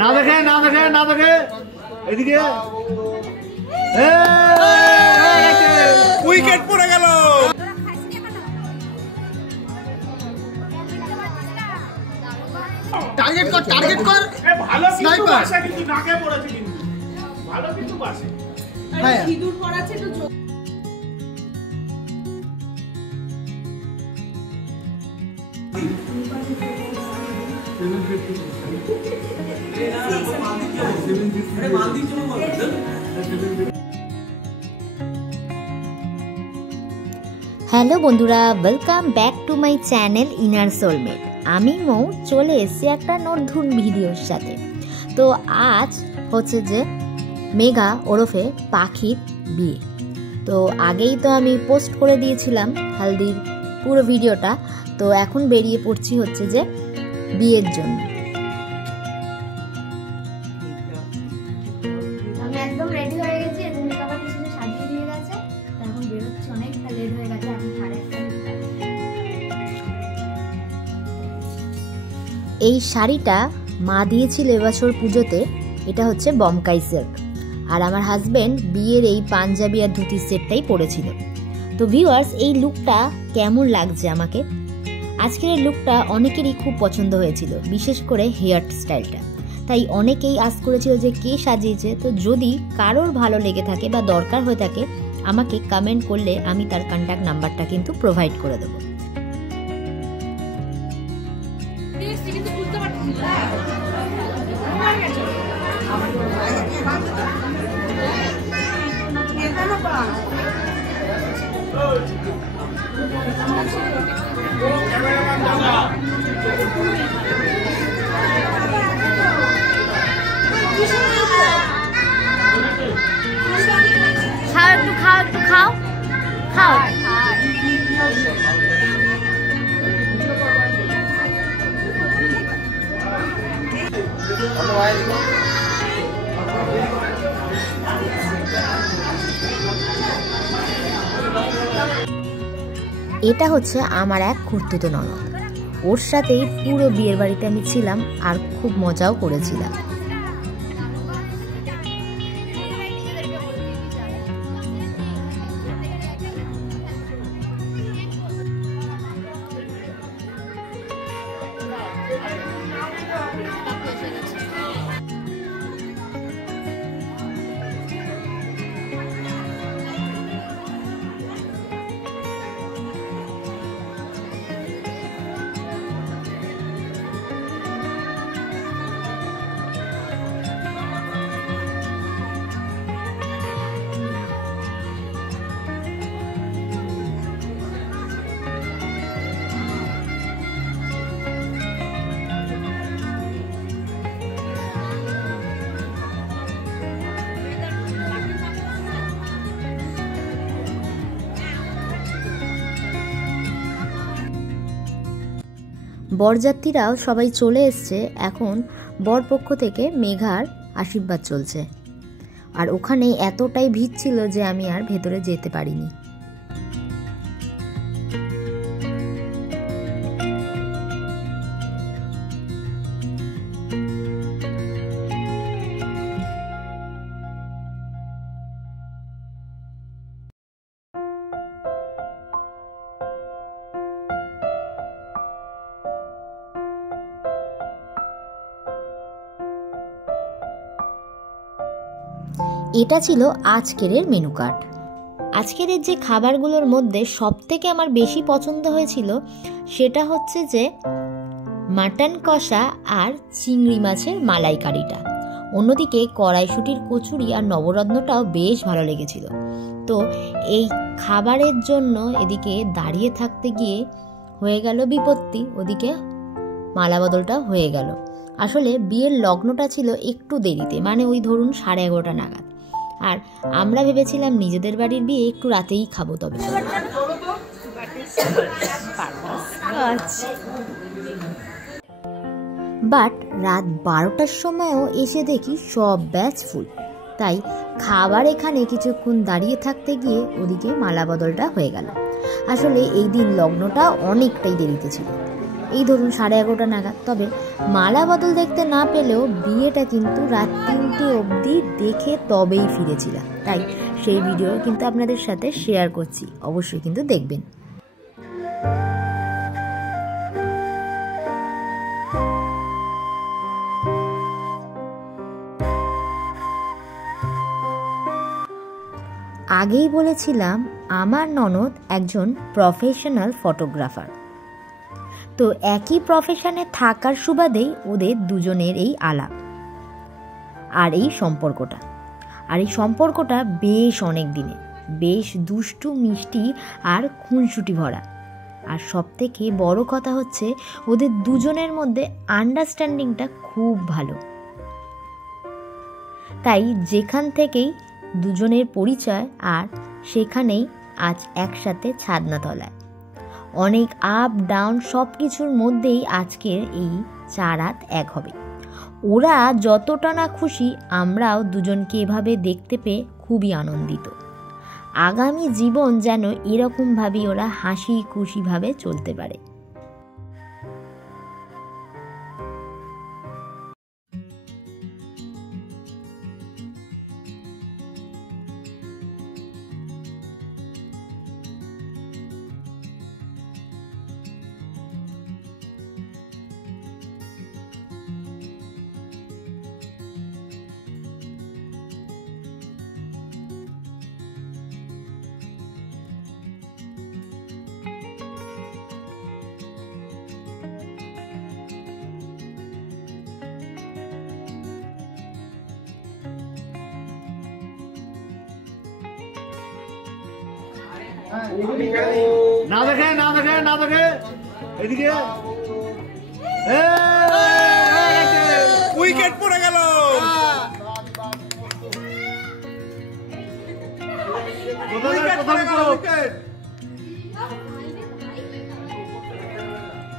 না দেখে না দেখে না দেখে এদিকে উইকেট পড়ে গেল। টার্গেট কর টার্গেট কর। ভালো কিন্তু বাসা কিন্তু নাকে পড়েছে কিন্তু ভালো কিন্তু বাসে। হ্যাঁ সিঁদুর পড়াছে তো হ্যালো বন্ধুরা, welcome back to my channel inner soulmate. আমি মৌ চলে এসেছি একটা নতুন ভিডিওর সাথে। তো আজ হচ্ছে যে মেঘা ওরফে পাখির বিয়ে। তো আগেই তো আমি পোস্ট করে দিয়েছিলাম হালদির পুরো ভিডিওটা। তো এখন বেরিয়ে পড়ছি হচ্ছে যে বিয়ের জন্য। আমি একদম রেডি হয়ে গেছি, এখন মেকআপ আর্টিস্ট সাজিয়ে দিয়ে গেছে। এখন বেরোচ্ছি, অনেকটা লেট হয়ে গেছে, এখন 1:30। এই শাড়িটা মা দিয়েছিল এবছর পুজোতে। এটা হচ্ছে বমকাই সিল্ক। আর আমার হাজবেন্ড বিয়ের এই পাঞ্জাবি আর ধুতির সেটটাই পরেছিল। তো ভিউয়ার্স, এই লুকটা কেমন লাগছে আমাকে? আজকের এই লুকটা অনেকেরই খুব পছন্দ হয়েছিল, বিশেষ করে হেয়ার স্টাইলটা। তাই অনেকেই আস করেছিল যে কে সাজিয়েছে। তো যদি কারোর ভালো লেগে থাকে বা দরকার হয়ে থাকে আমাকে কমেন্ট করলে আমি তার কন্ট্যাক্ট নাম্বারটা কিন্তু প্রোভাইড করে দেবো। খাও এটা হচ্ছে আমার এক খুড়তুতো ননদ। ওর সাথেই পুরো বিয়ের বাড়িতে আমি ছিলাম আর খুব মজাও করেছিলাম। বরযাত্রীরাও সবাই চলে এসছে। এখন বরপক্ষ থেকে মেঘার আশীর্বাদ চলছে। আর ওখানে এতটাই ভিড় ছিল যে আমি আর ভেতরে যেতে পারিনি। এটা ছিল আজকের মেনু কার্ড। আজকের যে খাবারগুলোর মধ্যে সবথেকে আমার বেশি পছন্দ হয়েছিল সেটা হচ্ছে যে মাটন কষা আর চিংড়ি মাছের মালাইকারিটা। অন্যদিকে কড়াইশুঁটির কচুরি আর নবরত্নটাও বেশ ভালো লেগেছিল। তো এই খাবারের জন্য এদিকে দাঁড়িয়ে থাকতে গিয়ে হয়ে গেল বিপত্তি, ওদিকে মালা বদলটা হয়ে গেল। আসলে বিয়ের লগ্নটা ছিল একটু দেরিতে, মানে ওই ধরুন 11:30 নাগাদ। আর আমরা ভেবেছিলাম নিজেদের বাড়ির বিয়ে একটু রাতেই খাবো। তবে বাট রাত 12টার সময়ও এসে দেখি সব ব্যাচ ফুল। তাই খাবার এখানে কিছুক্ষণ দাঁড়িয়ে থাকতে গিয়ে ওদিকে মালা বদলটা হয়ে গেল। আসলে এই দিন লগ্নটা অনেকটাই দেরিতে ছিল। এই ধরুন 11:30 নাগাদ। তবে মালা বদল দেখতে না পেলেও বিয়েটা কিন্তু রাত 3টে অবধি দেখে তবেই ফিরেছিলাম, তাই সেই ভিডিও কিন্তু আপনাদের সাথে শেয়ার করছি, অবশ্যই কিন্তু দেখবেন। আগেই বলেছিলাম আমার ননদ একজন প্রফেশনাল ফটোগ্রাফার, তো একই প্রফেশনে থাকার সুবাদেই ওদের দুজনের এই আলাপ আর এই সম্পর্কটা বেশ অনেক দিনের, বেশ দুষ্টু মিষ্টি আর খুনসুটি ভরা। আর সবথেকে বড় কথা হচ্ছে ওদের দুজনের মধ্যে আন্ডারস্ট্যান্ডিংটা খুব ভালো। তাই যেখান থেকেই দুজনের পরিচয় আর সেখানেই আজ একসাথে ছাদনাতলায়। অনেক আপ ডাউন সব কিছুর মধ্যেই আজকের এই 4 রাত 1 হবে। ওরা যতটা না খুশি, আমরাও দুজনকে এভাবে দেখতে পেয়ে খুবই আনন্দিত। আগামী জীবন যেন এরকমভাবেই ওরা হাসি খুশিভাবে চলতে পারে। না দেখে এদিকে উইকেট পড়ে গেল।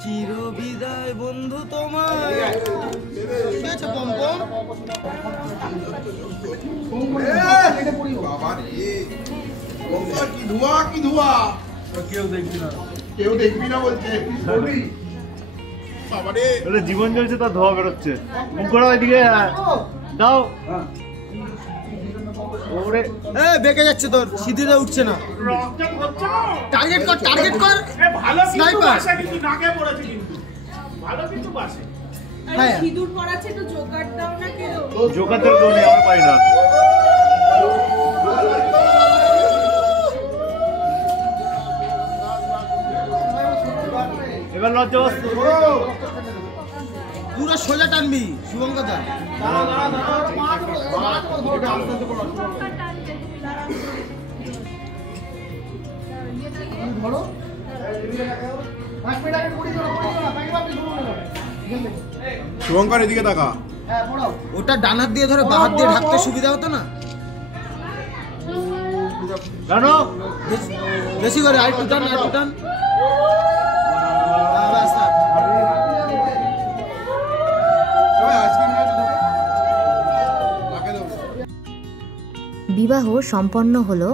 চির বিদায় বন্ধু তোমার। কি ধোয়া কেউ দেখবি না বলছে। জীবন জ্বলছে, তার ধোয়া বেরোচ্ছে। মুখ করা ওইদিকে দাও। বেঁকে যাচ্ছে, তোর সিঁথিতে উঠছে না। টার্গেট কর। ভালো কিন্তু বাসা, কিন্তু নাকে পড়েছে, কিন্তু ভালো কিন্তু বাসে। সিঁদুর পরাছে তো জোকার দাও না কেউ। জোকার তো নেই, আমরা পাই না। এবার লজ্জা পুরো সোজা টানবি শুভঙ্কর। শুভঙ্কর এদিকে তাকা। ওটা ডান হাত দিয়ে ধরে বাঁ হাত দিয়ে ঢাকতে সুবিধা হতো না? জানো বেশি করে আর টুটান। বিবাহ সম্পন্ন হলো,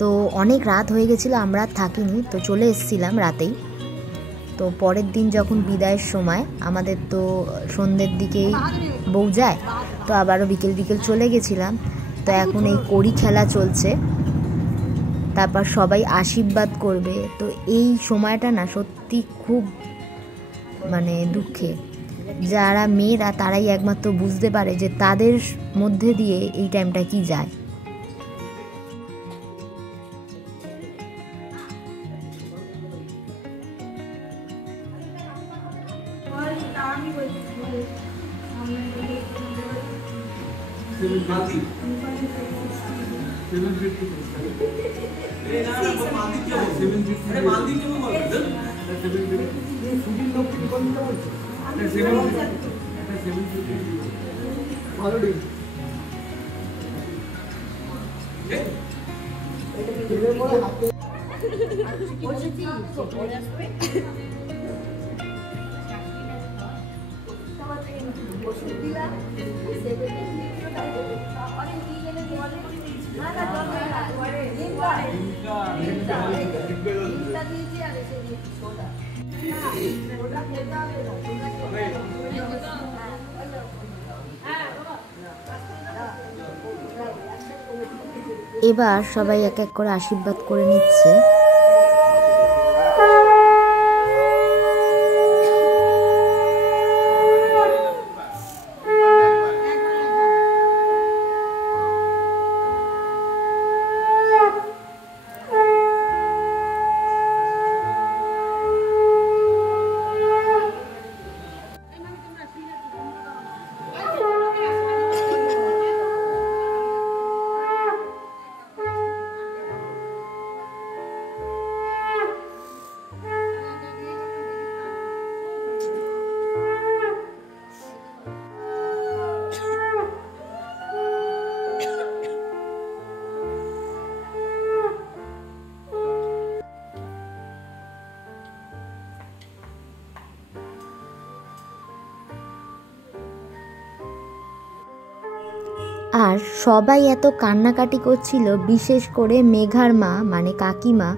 তো অনেক রাত হয়ে গেছিলো, আমরা থাকিনি, তো চলে এসেছিলাম রাতেই। তো পরের দিন যখন বিদায়ের সময়, আমাদের তো সন্ধ্যের দিকেই বউ যায়, তো আবারও বিকেল চলে গেছিলাম। তো এখন এই কড়ি খেলা চলছে, তারপর সবাই আশীর্বাদ করবে। তো এই সময়টা না সত্যি খুব দুঃখের। যারা মেয়েরা তারাই একমাত্র বুঝতে পারে যে তাদের মধ্যে দিয়ে এই টাইমটা কি যায়। এবার সবাই এক এক করে আশীর্বাদ করে নিচ্ছে। আর সবাই এত কান্নাকাটি করছিল, বিশেষ করে মেঘার মা মানে কাকিমা।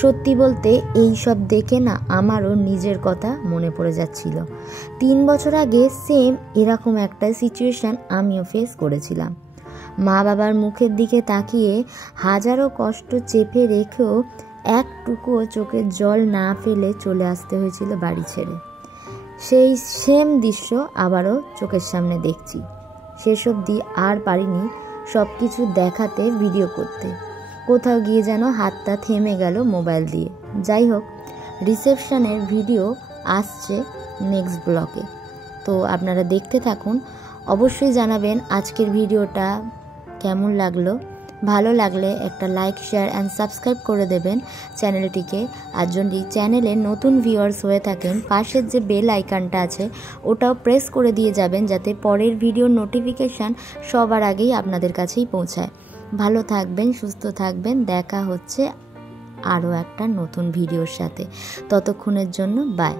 সত্যি বলতে এই সব দেখে না আমারও নিজের কথা মনে পড়ে যাচ্ছিল। 3 বছর আগে সেম এরকম একটা সিচুয়েশান আমিও ফেস করেছিলাম। মা বাবার মুখের দিকে তাকিয়ে হাজারো কষ্ট চেপে রেখেও একটুকুও চোখের জল না ফেলে চলে আসতে হয়েছিল বাড়ি ছেড়ে। সেই সেম দৃশ্য আবারও চোখের সামনে দেখছি। শেষ অবধি আর পারিনি সব কিছু দেখাতে, ভিডিও করতে। কোথাও গিয়ে যেন হাতটা থেমে গেল মোবাইল দিয়ে। যাই হোক, রিসেপশনের ভিডিও আসছে নেক্সট ব্লগে, তো আপনারা দেখতে থাকুন। অবশ্যই জানাবেন আজকের ভিডিওটা কেমন লাগলো। ভালো লাগলে একটা লাইক, শেয়ার অ্যান্ড সাবস্ক্রাইব করে দেবেন চ্যানেলটিকে। আর যদি চ্যানেলে নতুন ভিউয়ার্স হয়ে থাকেন, পাশের যে বেল আইকনটা আছে ওটাও প্রেস করে দিয়ে যাবেন, যাতে পরের ভিডিওর নোটিফিকেশান সবার আগেই আপনাদের কাছেই পৌঁছায়। ভালো থাকবেন, সুস্থ থাকবেন। দেখা হচ্ছে আরও একটা নতুন ভিডিওর সাথে। ততক্ষণের জন্য বাই।